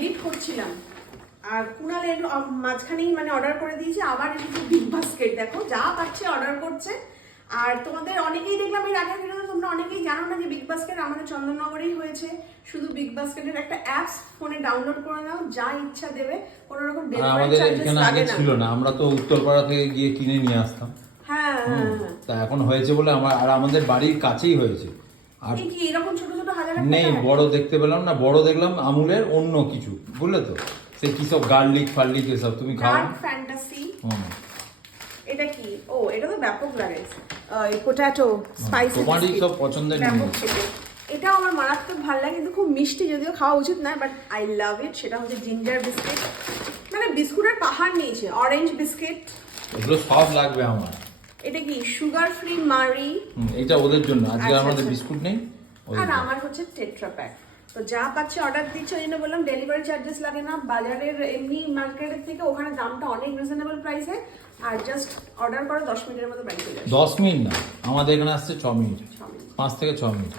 Edit করছিলাম আর কুণালের মাঝখানেই মানে order করে দিয়েছে আবার এদিকে বিগ বাস্কেট দেখো যা পাচ্ছে অর্ডার করছে। আর তোমাদের অনেকেই দেখলাম এর আগের ভিডিওতে তোমরা অনেকেই জানো না যে বিগ বাস্কেট আমাদের চন্দননগরেই হয়েছে। শুধু বিগ বাস্কেটের একটা অ্যাপস ফোনে ডাউনলোড করে নাও, যা ইচ্ছা দেবে, কোনো রকম ডেলিভারি চার্জেস লাগে না। ছিল না, আমরা তো উত্তরপাড়া থেকে গিয়ে কিনে নিয়ে আসতাম। হ্যাঁ তা এখন হয়েছে বলে আমাদের বাড়ির কাছেই হয়েছে। আর কি এরকম ছোট ছোট হাজার নেই, বড় দেখতে পেলাম না, বড় দেখলাম আমুলের অন্য কিছু, বুঝলে তো, সে কি সব গার্লিক ফার্লিক এসব তুমি খাও। ফ্যান্টাসি এটা কি? ও এটা তো ব্যাপক লাগে, এই পটেটো স্পাইসি, তোমারই সব পছন্দের জিনিস। এটাও আমার মারাত্মক ভালো লাগে, কিন্তু খুব মিষ্টি, যদিও খাওয়া উচিত না, বাট আই লাভ ইট। সেটা হচ্ছে জিঞ্জার বিস্কিট, মানে বিস্কুটের পাহাড় নিয়েছে। অরেঞ্জ বিস্কিট, এগুলো সব লাগবে আমার। এটা কি সুগার ফ্রি মারি? এটা ওদের জন্য, আজকে আমাদের বিস্কুট নেই। আর আমার হচ্ছে টেট্রা প্যাক। তো যা পাচ্ছে অর্ডার দিচ্ছে, ওই জন্য বললাম ডেলিভারি চার্জেস লাগে না বাজারের এমনি মার্কেটের থেকে, ওখানে দামটা অনেক রিজনেবল প্রাইসে। আর জাস্ট অর্ডার করে 10 মিনিটের মধ্যে বাড়ি চলে আসে। 10 মিনিট না, আমাদের এখানে আসছে 6 মিনিট, 5 থেকে 6 মিনিট।